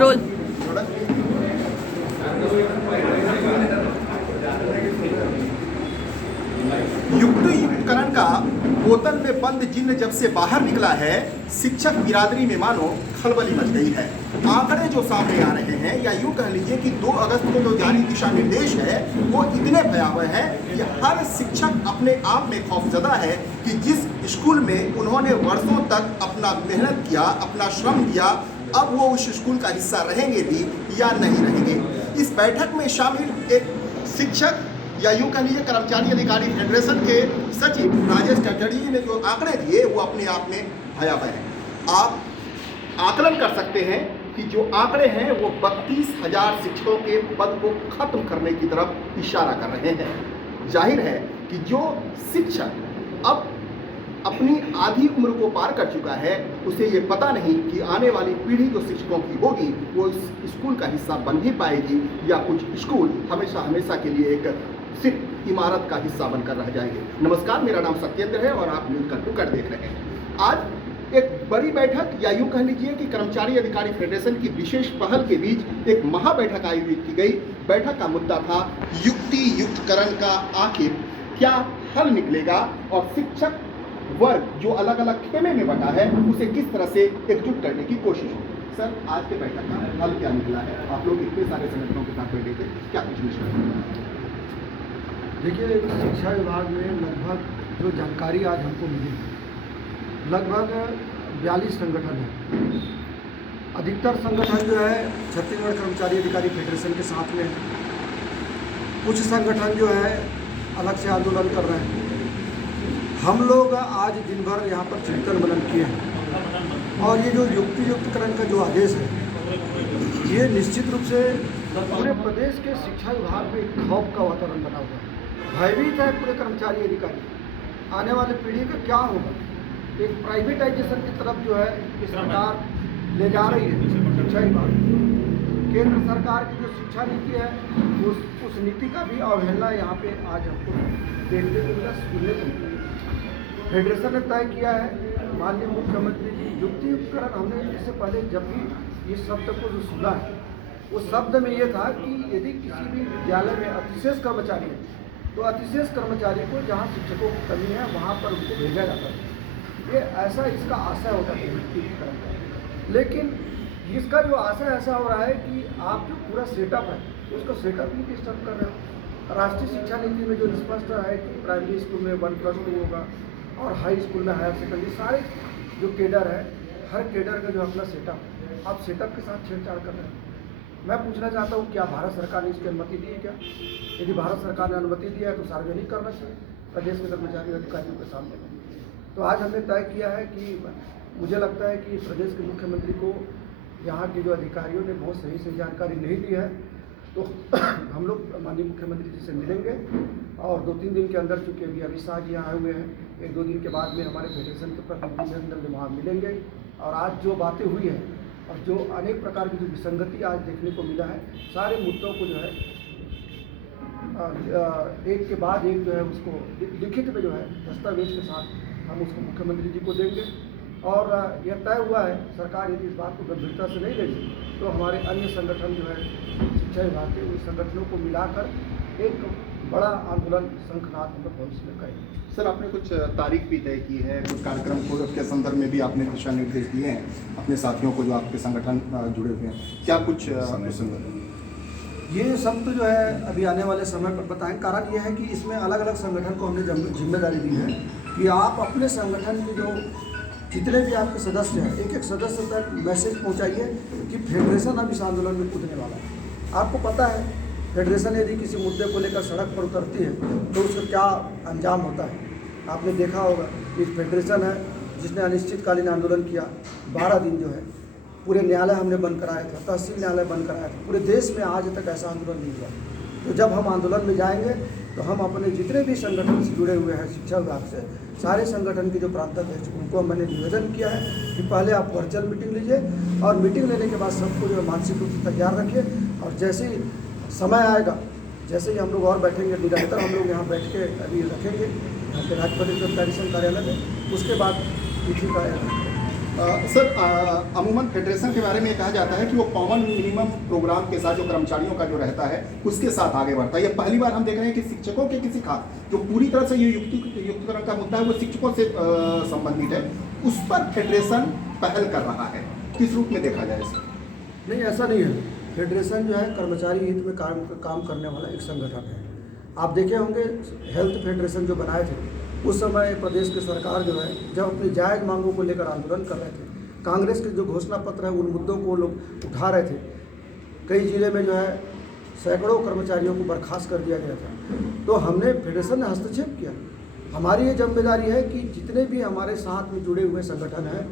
Role. युक्तियुक्तकरण का बोतल में बंद जिन्न जब से बाहर निकला है, शिक्षक बिरादरी में मानो खलबली मच गई है। आंकड़े जो सामने आ रहे हैं, या यूं कह लीजिए कि 2 अगस्त को जो जारी दिशा निर्देश है वो इतने भयावह है कि हर शिक्षक अपने आप में खौफजदा है कि जिस स्कूल में उन्होंने वर्षों तक अपना मेहनत किया, अपना श्रम दिया, अब वो उस स्कूल का हिस्सा रहेंगे भी या नहीं रहेंगे। इस बैठक में शामिल एक शिक्षक या यूं कह लीजिए कर्मचारी अधिकारी फेडरेशन के सचिव राजेश चटर्जी जी ने जो आंकड़े दिए वो अपने आप में भयावह है। आप आकलन कर सकते हैं कि जो आंकड़े हैं वो 32,000 शिक्षकों के पद को खत्म करने की तरफ इशारा कर रहे हैं। जाहिर है कि जो शिक्षक अब अपनी आधी उम्र को पार कर चुका है, उसे ये पता नहीं कि आने वाली पीढ़ी जो शिक्षकों की होगी वो इस स्कूल का हिस्सा बन भी पाएगी या कुछ स्कूल हमेशा हमेशा के लिए एक सिर्फ इमारत का हिस्सा बनकर रह जाएंगे। नमस्कार, मेरा नाम सत्येंद्र है और आप न्यूज़ का टुकड़ देख रहे हैं। आज एक बड़ी बैठक या यूं कह लीजिए कि कर्मचारी अधिकारी फेडरेशन की विशेष पहल के बीच एक महा बैठक आयोजित की गई। बैठक का मुद्दा था युक्तियुक्तकरण का आखिर क्या हल निकलेगा और शिक्षक वर्ग जो अलग अलग खेमे में बटा है उसे किस तरह से एकजुट करने की कोशिश होगी। सर, आज के बैठक का हल क्या निकला है? आप लोग इतने सारे संगठनों के साथ बैठे थे, क्या कुछ निष्कर्ष? देखिए, शिक्षा विभाग में लगभग जो जानकारी आज हमको मिली, लगभग 42 संगठन हैं। अधिकतर संगठन जो है छत्तीसगढ़ कर्मचारी अधिकारी फेडरेशन के साथ में है। कुछ संगठन जो है अलग से आंदोलन कर रहे हैं। हम लोग आज दिन भर यहाँ पर चिंतन मनन किए हैं और ये जो युक्तियुक्तकरण का जो आदेश है, ये निश्चित रूप से पूरे प्रदेश के शिक्षा विभाग में एक खौफ का वातावरण बना हुआ है। भयभीत है पूरे कर्मचारी अधिकारी, आने वाली पीढ़ी का क्या होगा। एक प्राइवेटाइजेशन की तरफ जो है ये सरकार ले जा रही है शिक्षा विभाग। केंद्र सरकार की जो शिक्षा नीति है उस नीति का भी अवहेलना यहाँ पे आज हमको देखने को मिला, सुनने को मिला। फेडरेशन ने तय किया है, माननीय मुख्यमंत्री जी, युक्तियुक्तकरण। हमने इससे पहले जब भी इस शब्द को जो सुना है, उस शब्द में ये था कि यदि किसी भी विद्यालय में अतिशेष कर्मचारी है तो अतिशेष कर्मचारी को जहाँ शिक्षकों की कमी है वहाँ पर उनको भेजा जाता है। ये ऐसा इसका आशय होता है युक्तियुक्तकरण का। लेकिन इसका जो आशय ऐसा हो रहा है कि आप जो पूरा सेटअप है उसको सेटअप ही डिस्टर्ब कर रहे हो। राष्ट्रीय शिक्षा नीति में जो स्पष्ट है कि प्राइमरी स्कूल में 1+2 होगा और हाई स्कूल में हायर सेकेंडरी, सारे जो केडर है, हर केडर का जो अपना सेटअप है, आप सेटअप के साथ छेड़छाड़ कर रहे हैं। मैं पूछना चाहता हूँ, क्या भारत सरकार ने इसकी अनुमति दी है? क्या यदि भारत सरकार ने अनुमति दी है तो सार्वजनिक करना चाहिए प्रदेश के कर्मचारी अधिकारियों के सामने। तो आज हमने तय किया है कि मुझे लगता है कि प्रदेश के मुख्यमंत्री को यहाँ के जो अधिकारियों ने बहुत सही से जानकारी नहीं दी है, तो हम लोग माननीय मुख्यमंत्री जी से मिलेंगे और 2-3 दिन के अंदर, चूँकि अभी अमित शाह जी आए हुए हैं, 1-2 दिन के बाद में हमारे फेडरेशन के प्रतिनिधि वहाँ मिलेंगे और आज जो बातें हुई हैं और जो अनेक प्रकार की जो विसंगति आज देखने को मिला है, सारे मुद्दों को जो है एक के बाद एक जो है उसको लिखित में जो है दस्तावेज के साथ हम उसको मुख्यमंत्री जी को देंगे। और यह तय हुआ है, सरकार यदि इस बात को गंभीरता से नहीं लेगी तो हमारे अन्य संगठन जो है शिक्षा विभाग के, उन संगठनों को मिलाकर एक बड़ा आंदोलन शंखनाद हम लोग भविष्य में करेंगे। सर, आपने कुछ तारीख भी तय की है, कुछ कार्यक्रम को के संदर्भ में भी आपने दिशा निर्देश दिए हैं अपने साथियों को जो आपके संगठन जुड़े हुए हैं, क्या कुछ ये सब तो जो है अभी आने वाले समय पर बताएं। कारण ये है कि इसमें अलग अलग संगठन को हमने जिम्मेदारी दी है कि आप अपने संगठन के जो जितने भी आपके सदस्य हैं, एक एक सदस्य तक मैसेज पहुंचाइए कि फेडरेशन अब इस आंदोलन में कूदने वाला है। आपको पता है फेडरेशन यदि किसी मुद्दे को लेकर सड़क पर उतरती है तो उसका क्या अंजाम होता है। आपने देखा होगा कि फेडरेशन है जिसने अनिश्चितकालीन आंदोलन किया, 12 दिन जो है पूरे न्यायालय हमने बंद कराया था, तहसील न्यायालय बंद कराया था। पूरे देश में आज तक ऐसा आंदोलन नहीं हुआ। तो जब हम आंदोलन में जाएंगे तो हम अपने जितने भी संगठन से जुड़े हुए हैं शिक्षा विभाग से, सारे संगठन के जो प्रांताध्यक्ष उनको मैंने निवेदन किया है कि पहले आप वर्चुअल मीटिंग लीजिए और मीटिंग लेने के बाद सबको जो है मानसिक रूप से तैयार रखिए और जैसे ही समय आएगा, जैसे ही हम लोग और बैठेंगे, निरंतर हम लोग यहाँ बैठ के अभी रखेंगे यहाँ पे राज्य परिषद कार्यालय में, उसके बाद तिथि का सर अमूमन फेडरेशन के बारे में कहा जाता है कि वो कॉमन मिनिमम प्रोग्राम के साथ जो कर्मचारियों का जो रहता है उसके साथ आगे बढ़ता है। ये पहली बार हम देख रहे हैं कि शिक्षकों के किसी खास जो पूरी तरह से ये युक्तिकरण का मुद्दा है वो शिक्षकों से संबंधित है, उस पर फेडरेशन पहल कर रहा है। किस रूप में देखा जाए इसे? नहीं, ऐसा नहीं है। फेडरेशन जो है कर्मचारी हित में काम करने वाला एक संगठन है। आप देखे होंगे हेल्थ फेडरेशन जो बनाए थे उस समय प्रदेश की सरकार जो है जब अपनी जायज़ मांगों को लेकर आंदोलन कर रहे थे, कांग्रेस के जो घोषणा पत्र है उन मुद्दों को लोग उठा रहे थे। कई जिले में जो है सैकड़ों कर्मचारियों को बर्खास्त कर दिया गया था, तो हमने फेडरेशन ने हस्तक्षेप किया। हमारी ये जिम्मेदारी है कि जितने भी हमारे साथ में जुड़े हुए संगठन हैं,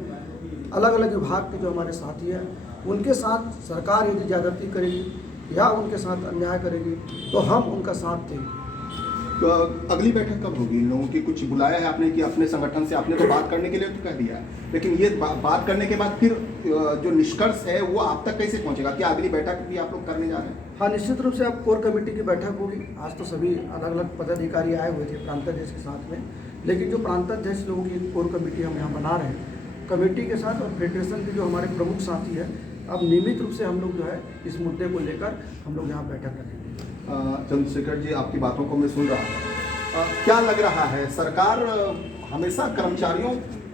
अलग अलग विभाग के जो हमारे साथी हैं, उनके साथ सरकार यदि ज़्यादती करेगी या उनके साथ अन्याय करेगी तो हम उनका साथ देंगे। तो अगली बैठक कब होगी? इन लोगों की कुछ बुलाया है आपने कि अपने संगठन से आपने तो बात करने के लिए तो कह दिया है, लेकिन ये बात करने के बाद फिर जो निष्कर्ष है वो आप तक कैसे पहुंचेगा? क्या अगली बैठक भी आप लोग करने जा रहे हैं? हाँ, निश्चित रूप से अब कोर कमेटी की बैठक होगी। आज तो सभी अलग अलग पदाधिकारी आए हुए थे प्रांताध्यक्ष के साथ में, लेकिन जो प्रांताध्यक्ष लोगों की कोर कमेटी हम यहाँ बना रहे हैं कमेटी के साथ, और फेडरेशन के जो हमारे प्रमुख साथी हैं, अब नियमित रूप से हम लोग जो है इस मुद्दे को लेकर हम लोग यहाँ बैठक करेंगे। चंद्रशेखर जी, आपकी बातों को मैं सुन रहा हूँ, क्या लग रहा है सरकार हमेशा कर्मचारियों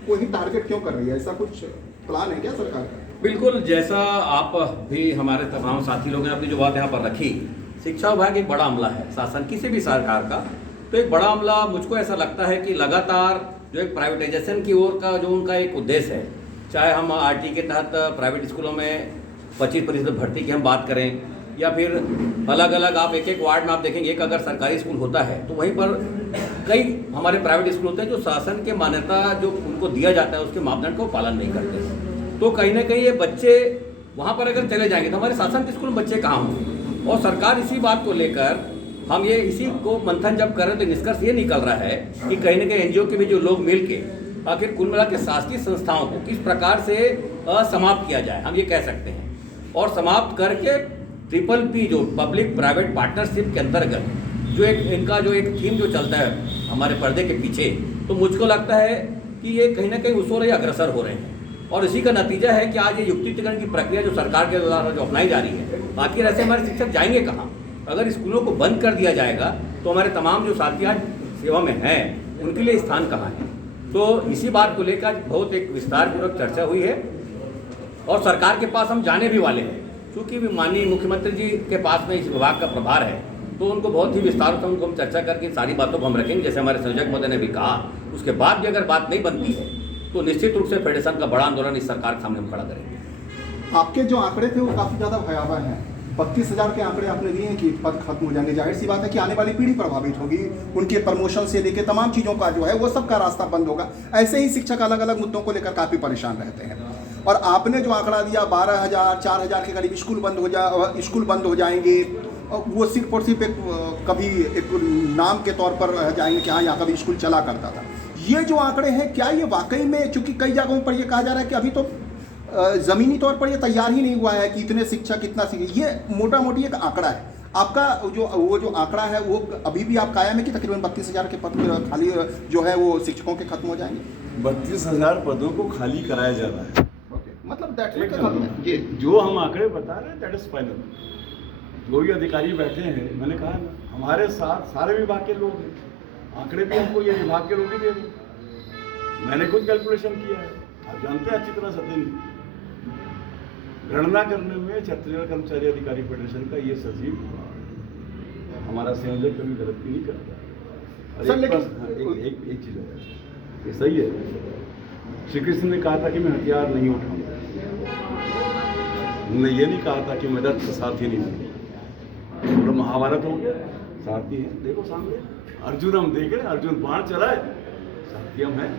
को ही टारगेट क्यों कर रही है? ऐसा कुछ प्लान है क्या सरकार का? बिल्कुल, जैसा आप भी हमारे तमाम साथी लोगों ने अपनी जो बात यहाँ पर रखी, शिक्षा विभाग एक बड़ा अमला है शासन किसी भी सरकार का, तो एक बड़ा अमला मुझको ऐसा लगता है कि लगातार जो एक प्राइवेटाइजेशन की ओर का जो उनका एक उद्देश्य है, चाहे हम आरटी के तहत प्राइवेट स्कूलों में 25% भर्ती की हम बात करें, या फिर अलग अलग आप एक एक वार्ड में आप देखेंगे एक अगर सरकारी स्कूल होता है तो वहीं पर कई हमारे प्राइवेट स्कूल होते हैं जो शासन के मान्यता जो उनको दिया जाता है उसके मापदंड का वो पालन नहीं करते। तो कहीं ना कहीं ये बच्चे वहाँ पर अगर चले जाएंगे तो हमारे शासन के स्कूल में बच्चे कहाँ होंगे? और सरकार इसी बात को लेकर हम ये इसी को मंथन जब करें तो निष्कर्ष ये निकल रहा है कि कहीं ना कहीं एनजीओ के भी जो लोग मिल के आखिर कुल मिला के शासकीय संस्थाओं को किस प्रकार से समाप्त किया जाए, हम ये कह सकते हैं। और समाप्त करके PPP जो पब्लिक प्राइवेट पार्टनरशिप के अंतर्गत जो एक इनका जो एक थीम जो चलता है हमारे पर्दे के पीछे, तो मुझको लगता है कि ये कहीं ना कहीं उस ओर अग्रसर हो रहे हैं। और इसी का नतीजा है कि आज ये युक्तिकरण की प्रक्रिया जो सरकार के द्वारा जो अपनाई जा रही है, आखिर ऐसे हमारे शिक्षक जाएंगे कहाँ? अगर स्कूलों को बंद कर दिया जाएगा तो हमारे तमाम जो साथी आज सेवा में हैं उनके लिए स्थान कहाँ है? तो इसी बात को लेकर बहुत एक विस्तारपूर्वक चर्चा हुई है और सरकार के पास हम जाने भी वाले हैं, क्योंकि माननीय मुख्यमंत्री जी के पास में इस विभाग का प्रभार है, तो उनको बहुत ही विस्तार से उनको हम चर्चा करके सारी बातों को हम रखेंगे। जैसे हमारे संयोजक महोदय ने भी कहा, उसके बाद भी अगर बात नहीं बनती है तो निश्चित रूप से फेडरेशन का बड़ा आंदोलन इस सरकार के सामने हम खड़ा करेंगे। आपके जो आंकड़े थे वो काफ़ी ज़्यादा भयावह हैं। 32,000 के आंकड़े आपने दिए हैं कि पद खत्म हो जाएंगे। जाहिर सी बात है कि आने वाली पीढ़ी प्रभावित होगी, उनके प्रमोशन से लेकर तमाम चीज़ों का जो है वो सब का रास्ता बंद होगा। ऐसे ही शिक्षक अलग अलग मुद्दों को लेकर काफ़ी परेशान रहते हैं। और आपने जो आंकड़ा दिया 12,000 4,000 के करीब स्कूल बंद हो जाएंगे, वो सिर्फ और सिर्फ कभी एक नाम के तौर पर रह जाएंगे कि हाँ यहाँ कभी स्कूल चला करता था। ये जो आंकड़े हैं क्या ये वाकई में, चूँकि कई जगहों पर ये कहा जा रहा है कि अभी तो ज़मीनी तौर पर ये तैयार ही नहीं हुआ है कि इतने शिक्षक इतना ये मोटा मोटी एक आंकड़ा है आपका, वो जो आंकड़ा है वो अभी भी आप कायम है कि तकरीबन 32,000 के पद खाली जो है वो शिक्षकों के खत्म हो जाएंगे? 32,000 पदों को खाली कराया जा रहा है। मतलब ये जो हम आंकड़े बता रहे हैं दैट इज फाइनल। जो भी अधिकारी बैठे हैं, मैंने कहा ना, हमारे साथ सारे विभाग के लोग हैं, आंकड़े भी हमको ये विभाग के लोग ही दे रहे। मैंने खुद कैलकुलेशन किया है, आप जानते हैं अच्छी तरह सत्येंद्र, गणना करने में छत्तीसगढ़ कर्मचारी अधिकारी फेडरेशन का ये सचिव हमारा संयोजक कभी गलती नहीं करता। एक चीज है, ये सही है, श्री कृष्ण ने कहा था कि मैं हथियार नहीं उठाऊंगा, उन्होंने ये नहीं कहा था कि मैं रथ सारथी नहीं हूँ। महाभारत हो गया, सारथी है, देखो सामने अर्जुन हम देख रहे हैं, अर्जुन बाण चलाए, सारथी हम हैं।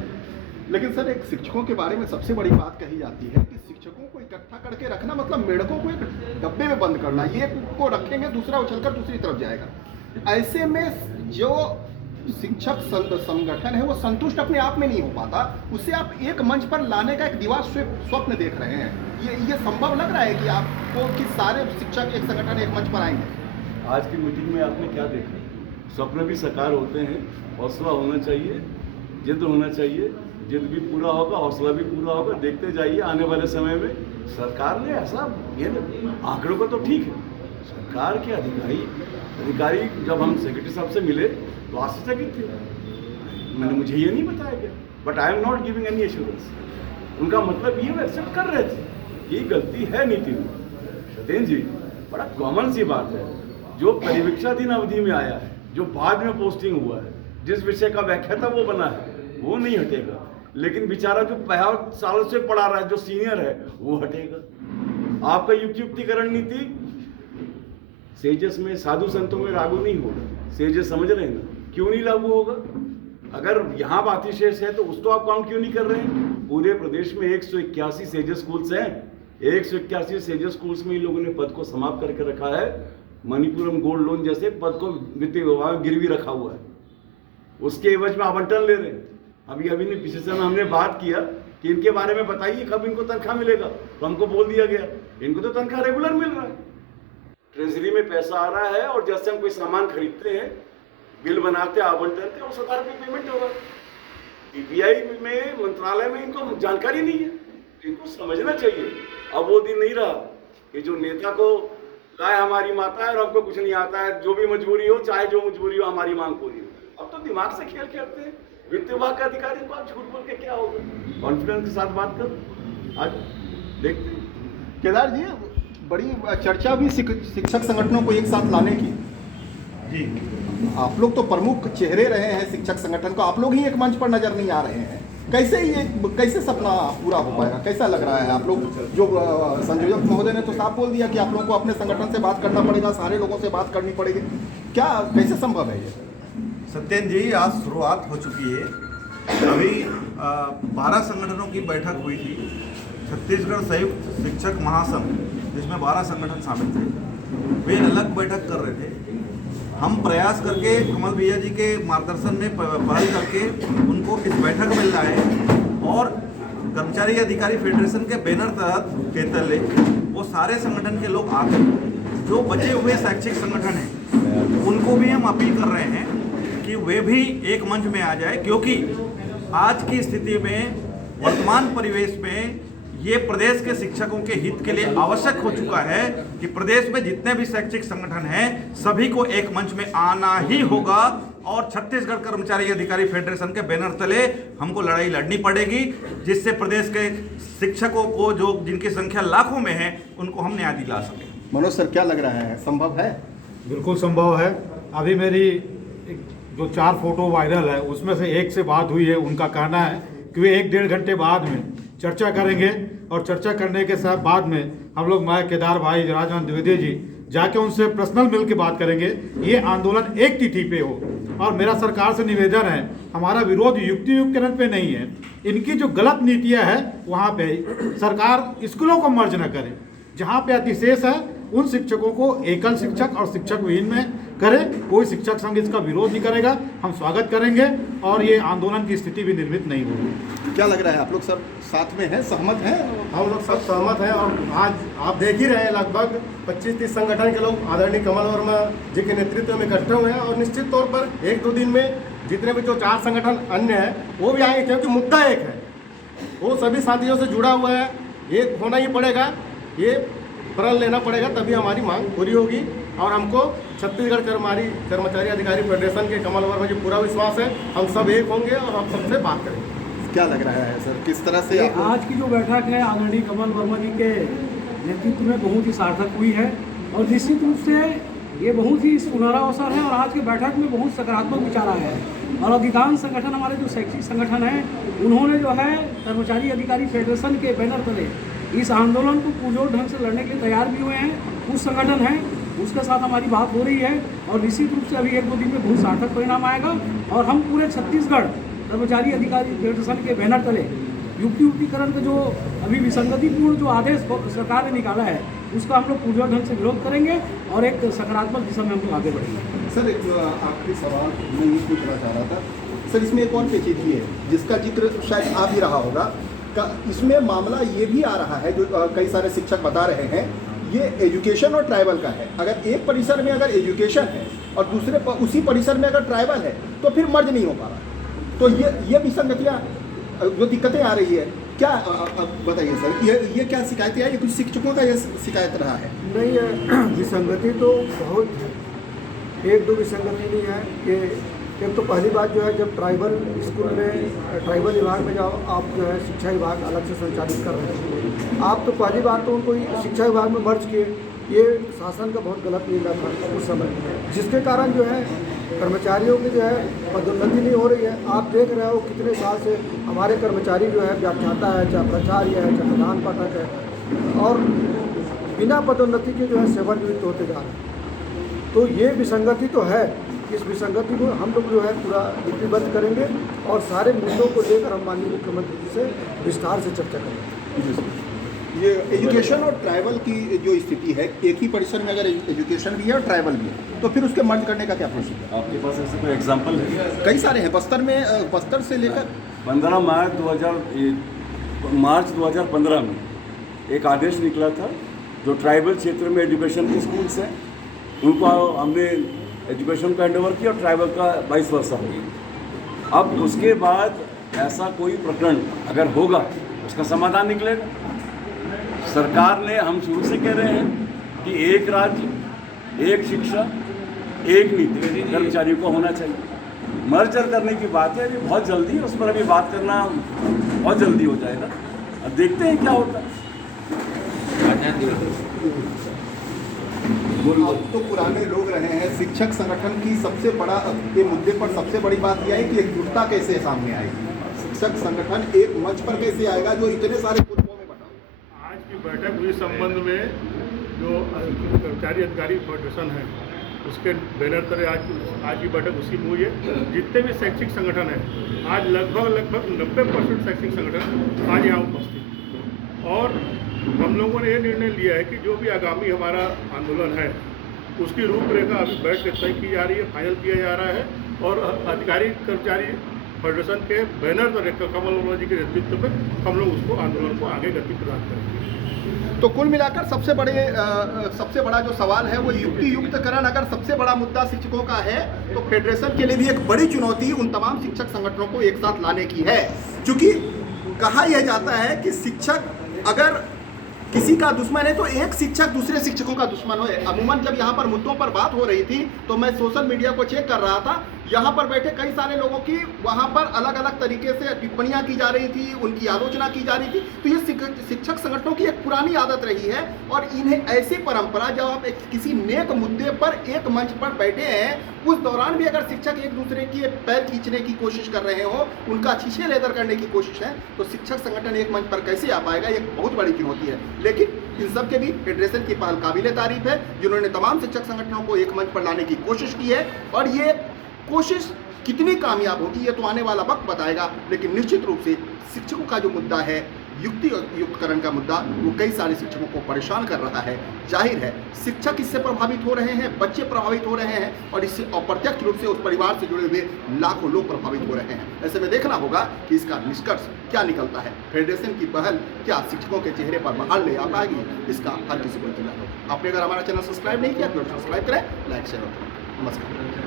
लेकिन सर एक शिक्षकों के बारे में सबसे बड़ी बात कही जाती है कि शिक्षकों को इकट्ठा करके रखना मतलब मेढकों को एक डब्बे में बंद करना, ये को रखेंगे दूसरा उछलकर दूसरी तरफ जाएगा। ऐसे में जो शिक्षक संगठन है वो संतुष्ट अपने आप में नहीं हो पाता, उसे आप एक मंच पर लाने का एक दिवा स्वप्न देख रहे हैं। ये संभव लग रहा है कि आपको कि सारे शिक्षक एक संगठन एक मंच पर आएंगे? आज की मीटिंग में आपने क्या देखा? स्वप्न भी साकार होते हैं, हौसला होना चाहिए, जिद होना चाहिए, जिद भी पूरा होगा, हौसला भी पूरा होगा। देखते जाइए आने वाले समय में सरकार ने ऐसा ये आंकड़ों का तो ठीक है, सरकार के अधिकारी जब हम सेक्रेटरी साहब से मिले तो आश्चर्यचकित थे। मुझे ये नहीं बताया गया, but I am not giving any assurance. उनका मतलब ये एक्सेप्ट कर रहे थे कि गलती है नीति में। सत्येंद्र जी, बड़ा कॉमन सी बात है, जो परिवीक्षाधीन अवधि में आया है, जो बाद में पोस्टिंग हुआ है, जिस विषय का व्याख्याता वो बना है, वो नहीं हटेगा। लेकिन बेचारा जो 50 सालों से पढ़ा रहा है, जो सीनियर है, वो हटेगा। आपका युक्तिकरण नीति सेजस में, साधु संतों में लागू नहीं होगा। सेजस समझ रहे हैं ना, क्यों नहीं लागू होगा? अगर यहाँ बात शेष है तो उसको आप काउंट क्यों नहीं कर रहे हैं? पूरे प्रदेश में 181 सेजस स्कूल्स हैं। 181 सेजस स्कूल्स में इन लोगों ने पद को समाप्त करके रखा है। मणिपुरम गोल्ड लोन जैसे पद को वित्तीय विभाग में गिरवी रखा हुआ है, उसके एवज में आवंटन ले रहे हैं। अभी पिछले समय हमने बात किया कि इनके बारे में बताइए कब इनको तनख्वाह मिलेगा, तो हमको बोल दिया गया इनको तो तनख्वाह रेगुलर मिल रहा है, ट्रेजरी में पैसा आ रहा है, और जैसे हम कोई सामान खरीदते हैं, बिल बनाते हैं, आवंटन के, और 7 रुपये पेमेंट होगा। पीपीआई में, मंत्रालय में इनको जानकारी नहीं है, इनको समझना चाहिए। अब वो दिन नहीं रहा कि जो नेता को गाय हमारी माता है और हमको कुछ नहीं आता है, जो भी मजबूरी हो, चाहे जो मजबूरी हो, हमारी मांग पूरी हो। अब तो दिमाग से खेल खेलते हैं। वित्त विभाग के अधिकारी को आप झूठ बोल के क्या होगा? कॉन्फिडेंस के साथ बात करो। आज देखते हैं। केदार जी, बड़ी चर्चा भी शिक्षक संगठनों को एक साथ लाने की। जी, आप लोग तो प्रमुख चेहरे रहे हैं शिक्षक संगठन को, आप लोग ही एक मंच पर नजर नहीं आ रहे हैं। कैसे सपना पूरा हो पाएगा? कैसा लग रहा है? आप लोग जो संयोजक महोदय ने तो साफ बोल दिया कि आप लोगों को अपने संगठन से बात करना पड़ेगा, सारे लोगों से बात करनी पड़ेगी। क्या कैसे संभव है ये? सत्येंद्र जी, आज शुरुआत हो चुकी है। अभी 12 संगठनों की बैठक हुई थी, छत्तीसगढ़ संयुक्त शिक्षक महासंघ, जिसमें 12 संगठन शामिल थे। वे अलग बैठक कर रहे थे। हम प्रयास करके कमल भैया जी के मार्गदर्शन में पहल करके उनको इस बैठक में लाए, और कर्मचारी अधिकारी फेडरेशन के बैनर के तले वो सारे संगठन के लोग आते हैं। जो बचे हुए शैक्षिक संगठन हैं उनको भी हम अपील कर रहे हैं कि वे भी एक मंच में आ जाए, क्योंकि आज की स्थिति में, वर्तमान परिवेश में, ये प्रदेश के शिक्षकों के हित के लिए आवश्यक हो चुका है कि प्रदेश में जितने भी शैक्षिक संगठन हैं सभी को एक मंच में आना ही होगा, और छत्तीसगढ़ कर्मचारी अधिकारी फेडरेशन के बैनर तले हमको लड़ाई लड़नी पड़ेगी, जिससे प्रदेश के शिक्षकों को, जो जिनकी संख्या लाखों में है, उनको हम न्याय दिला सकें। मनोज सर, क्या लग रहा है, संभव है? बिल्कुल संभव है। अभी मेरी जो 4 फोटो वायरल है उसमें से एक से बात हुई है। उनका कहना है कि वे 1-1.5 घंटे बाद में चर्चा करेंगे, और चर्चा करने के साथ बाद में हम लोग, मैं, केदार भाई, राजन द्विवेदी जी, जाके उनसे पर्सनल मिल के बात करेंगे। ये आंदोलन एक तिथि पे हो, और मेरा सरकार से निवेदन है, हमारा विरोध युक्तिकरण पे नहीं है, इनकी जो गलत नीतियाँ है वहाँ पे सरकार स्कूलों को मर्ज न करे। जहाँ पे अतिशेष है उन शिक्षकों को एकल शिक्षक और शिक्षक विहीन में करे। कोई शिक्षक संघ इसका विरोध नहीं करेगा, हम स्वागत करेंगे, और ये आंदोलन की स्थिति भी निर्मित नहीं होगी। क्या लग रहा है? आप लोग सब साथ में हैं, सहमत हैं? हम लोग सब सहमत हैं, और आज आप देख ही रहे हैं लगभग 25-30 संगठन के लोग आदरणीय कमल वर्मा जी के नेतृत्व में इकट्ठे हुए हैं, और निश्चित तौर पर 1-2 दिन में जितने भी जो 4 संगठन अन्य हैं वो भी आएंगे, क्योंकि मुद्दा एक है, वो सभी साथियों से जुड़ा हुआ है। ये होना ही पड़ेगा, ये प्रण लेना पड़ेगा, तभी हमारी मांग पूरी होगी। और हमको छत्तीसगढ़ कर्मचारी अधिकारी फेडरेशन के कमल वर्मा जी पूरा विश्वास है, हम सब एक होंगे और हम सबसे बात करेंगे। क्या लग रहा है सर, किस तरह से आज की जो बैठक है आदरणीय कमल वर्मा जी के नेतृत्व में बहुत ही सार्थक हुई है, और निश्चित रूप से ये बहुत ही सुनहरा अवसर है, और आज की बैठक में बहुत सकारात्मक विचार आए हैं। और अधिकांश संगठन, हमारे जो शैक्षिक संगठन हैं, उन्होंने जो है कर्मचारी अधिकारी फेडरेशन के बैनर तले इस आंदोलन को पुरजोर ढंग से लड़ने के लिए तैयार भी हुए हैं। कुछ संगठन हैं उसके साथ हमारी बात हो रही है, और निश्चित रूप से अभी 1-2 दिन में बहुत सार्थक परिणाम आएगा, और हम पूरे छत्तीसगढ़ कर्मचारी अधिकारी फेडरेशन के बैनर तले युक्तिकरण का जो अभी विसंगतिपूर्ण जो आदेश सरकार ने निकाला है उसका हम लोग पुरजोर ढंग से विरोध करेंगे, और एक सकारात्मक दिशा में हम लोग आगे बढ़ेंगे। सर, एक आखिरी सवाल मैं ये पूछना चाह रहा था सर, इसमें एक और पेचीदगी है जिसका जिक्र शायद आ भी रहा होगा। इसमें मामला ये भी आ रहा है, जो कई सारे शिक्षक बता रहे हैं, ये एजुकेशन और ट्राइबल का है। अगर एक परिसर में अगर एजुकेशन है और दूसरे उसी परिसर में अगर ट्राइबल है तो फिर मर्ज नहीं हो पा रहा। तो ये विसंगतियाँ जो दिक्कतें आ रही है क्या बताइए सर, ये क्या शिकायतें आई? ये कुछ शिक्षकों का ये शिकायत रहा है? नहीं है, विसंगति तो बहुत है, एक दो विसंगति नहीं है कि एक तो पहली बात जो है, जब ट्राइबल स्कूल में ट्राइबल विभाग में जाओ आप, जो है शिक्षा विभाग अलग से संचालित कर रहे हैं आप, तो पहली बात तो उनको शिक्षा विभाग में मर्ज किए, ये शासन का बहुत गलत निर्णय था उस समय, जिसके कारण जो है कर्मचारियों की जो है पदोन्नति नहीं हो रही है। आप देख रहे हो कितने साल से हमारे कर्मचारी जो है व्याख्याता है, चाहे प्राचार्य है, चाहे प्रधान पाठक है, और बिना पदोन्नति के जो है सेवानिवृत्त होते जा रहे हैं। तो ये विसंगति तो है, इस विसंगति को हम लोग जो है पूरा लिपिबद्ध करेंगे और सारे मुद्दों को लेकर हम माननीय मुख्यमंत्री जी से विस्तार से चर्चा करेंगे। ये एजुकेशन और ट्राइबल की जो स्थिति है, एक ही परिसर में अगर एजुकेशन भी है और ट्राइबल भी है, तो फिर उसके मर्ज करने का क्या प्रोसीजर है? आपके पास ऐसे कोई एग्जाम्पल है? कई सारे हैं बस्तर में, बस्तर से लेकर 15 मार्च 2015 में एक आदेश निकला था, जो ट्राइबल क्षेत्र में एजुकेशन के स्कूल्स हैं उनको हमने एजुकेशन का हैंड ओवर किया और ट्राइबल का 22 वर्ष हो गया। अब उसके बाद ऐसा कोई प्रकरण अगर होगा उसका समाधान निकलेगा। सरकार ने, हम शुरू से कह रहे हैं कि एक राज्य एक शिक्षा एक नीति कर्मचारियों को होना चाहिए। मर्जर करने की बात है, अभी बहुत जल्दी, उस पर अभी बात करना बहुत जल्दी हो जाएगा। अब देखते हैं क्या होता है। अब तो पुराने लोग रहे हैं, शिक्षक संगठन की सबसे बड़ा के मुद्दे पर सबसे बड़ी बात यह है कि एकजुटता कैसे सामने आएगी, शिक्षक संगठन एक मंच पर कैसे आएगा जो इतने सारे ग्रुपों में बटा। आज की बैठक हुई संबंध में जो कर्मचारी अधिकारी फेडरेशन है उसके बैनर तले आज की बैठक उसी में हुई है। जितने भी शैक्षिक संगठन है आज लगभग 90% शैक्षिक संगठन आज यहाँ उपस्थित, और हम लोगों ने ये निर्णय लिया है कि जो भी आगामी हमारा आंदोलन है उसकी रूपरेखा अभी बैठ के तय की जा रही है, फाइनल किया जा रहा है, और अधिकारी कर्मचारी फेडरेशन के बैनर पर कमल वर्मा जी के नेतृत्व में हम लोग उसको आंदोलन को आगे गति प्रदान करेंगे। तो कुल मिलाकर सबसे बड़ा जो सवाल है वो युक्तियुक्तकरण अगर सबसे बड़ा मुद्दा शिक्षकों का है, तो फेडरेशन के लिए भी एक बड़ी चुनौती उन तमाम शिक्षक संगठनों को एक साथ लाने की है। क्योंकि कहा यह जाता है कि शिक्षक अगर किसी का दुश्मन है तो एक शिक्षक दूसरे शिक्षकों का दुश्मन हो। अमूमन जब यहाँ पर मुद्दों पर बात हो रही थी तो मैं सोशल मीडिया को चेक कर रहा था, यहाँ पर बैठे कई सारे लोगों की वहाँ पर अलग अलग तरीके से टिप्पणियाँ की जा रही थी, उनकी आलोचना की जा रही थी। तो ये शिक्षक संगठनों की एक पुरानी आदत रही है, और इन्हें ऐसी परंपरा, जब आप किसी नेक मुद्दे पर एक मंच पर बैठे हैं उस दौरान भी अगर शिक्षक एक दूसरे की पैर खींचने की कोशिश कर रहे हो, उनका शीशे लेदर करने की कोशिश है, तो शिक्षक संगठन एक मंच पर कैसे आ पाएगा? ये बहुत बड़ी चुनौती है। लेकिन इन सब के भी फेडरेशन की पहल काबिले तारीफ है, जिन्होंने तमाम शिक्षक संगठनों को एक मंच पर लाने की कोशिश की है, और ये कोशिश कितनी कामयाब होगी ये तो आने वाला वक्त बताएगा। लेकिन निश्चित रूप से शिक्षकों का जो मुद्दा है, युक्तियुक्तकरण का मुद्दा, वो कई सारे शिक्षकों को परेशान कर रहा है। जाहिर है शिक्षक इससे प्रभावित हो रहे हैं, बच्चे प्रभावित हो रहे हैं, और इससे अप्रत्यक्ष रूप से उस परिवार से जुड़े हुए लाखों लोग प्रभावित हो रहे हैं। ऐसे में देखना होगा कि इसका निष्कर्ष क्या निकलता है। फेडरेशन की पहल क्या शिक्षकों के चेहरे पर बहार ले आ पाएगी, इसका हर किसी को इंतजार होगा। आपने अगर हमारा चैनल सब्सक्राइब नहीं किया तो सब्सक्राइब करें, लाइक शेयर करें। नमस्कार।